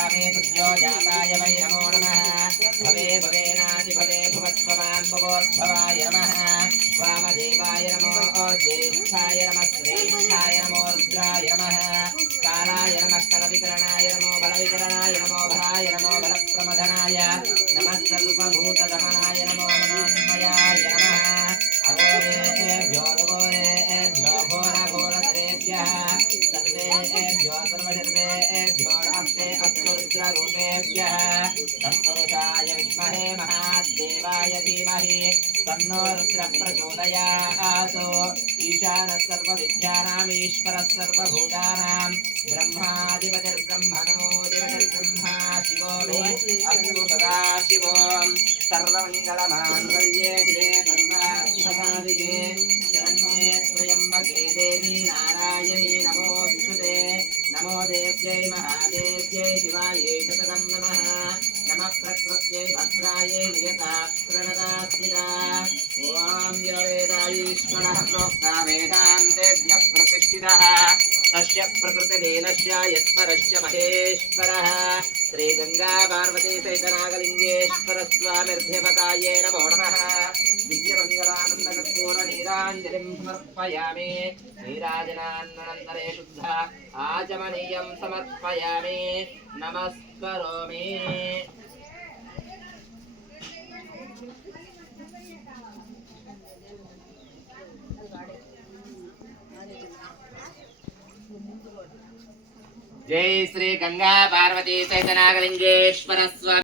तुभ्यो जाताय वै नमो नमः भवे भवेनाति भवे भुवत्वमान् भवोद्भवाय नमः वामदेवाय नमो ज्येष्ठाय नमः श्रेष्ठाय नमो रुद्राय नमः कालाय नमः कलविकरणाय नमो बलविकरणाय नमो बलाय नमो बलप्रमदनाय नमः सर्वभूतदमनाय नमो मनोन्मयाय नमः सर्वशर्वेभ्यो नमस्ते अस्तु रुद्ररूपेभ्यः तत्पुरुषाय विद्महे महादेवाय धीमहि तन्नो रुद्र प्रचोदयात् ईशानः सर्वविद्यानाम् ईश्वरः सर्वभूतानां ब्रह्माधिपतिर्ब्रह्मणोऽधिपतिर्ब्रह्मा शिवो मे अस्तु सदा शिवो सर्वमङ्गलमाङ्गल्ये शिवे सर्वार्थसाधिके शरण्ये त्र्यम्बके देवी देव्यै महादेव्यै शिवायै शततं नमः नमः प्रकृत्यै भद्रायै नियता प्रणदास्मिता ॐ यवेदायीश्वरः प्रोक्ता वेदान्तेभ्यः प्रतिष्ठितः तस्य प्रकृतिलीनस्य यस्मरस्य महेश्वरः श्रीगङ्गा पार्वती सहितनागलिङ्गेश्वर स्वामिर्ध्यवताये नमो नमः दिव्यमङ्गलानन्दकर्पूरनीराञ्जलिं समर्पयामि नीराजनान्नन्तरे शुद्ध आचमनीयं समर्पयामि नमस्करोमि జై శ్రీ గంగా పార్వతీ సహిత నాగలింగేశ్వర స్వామి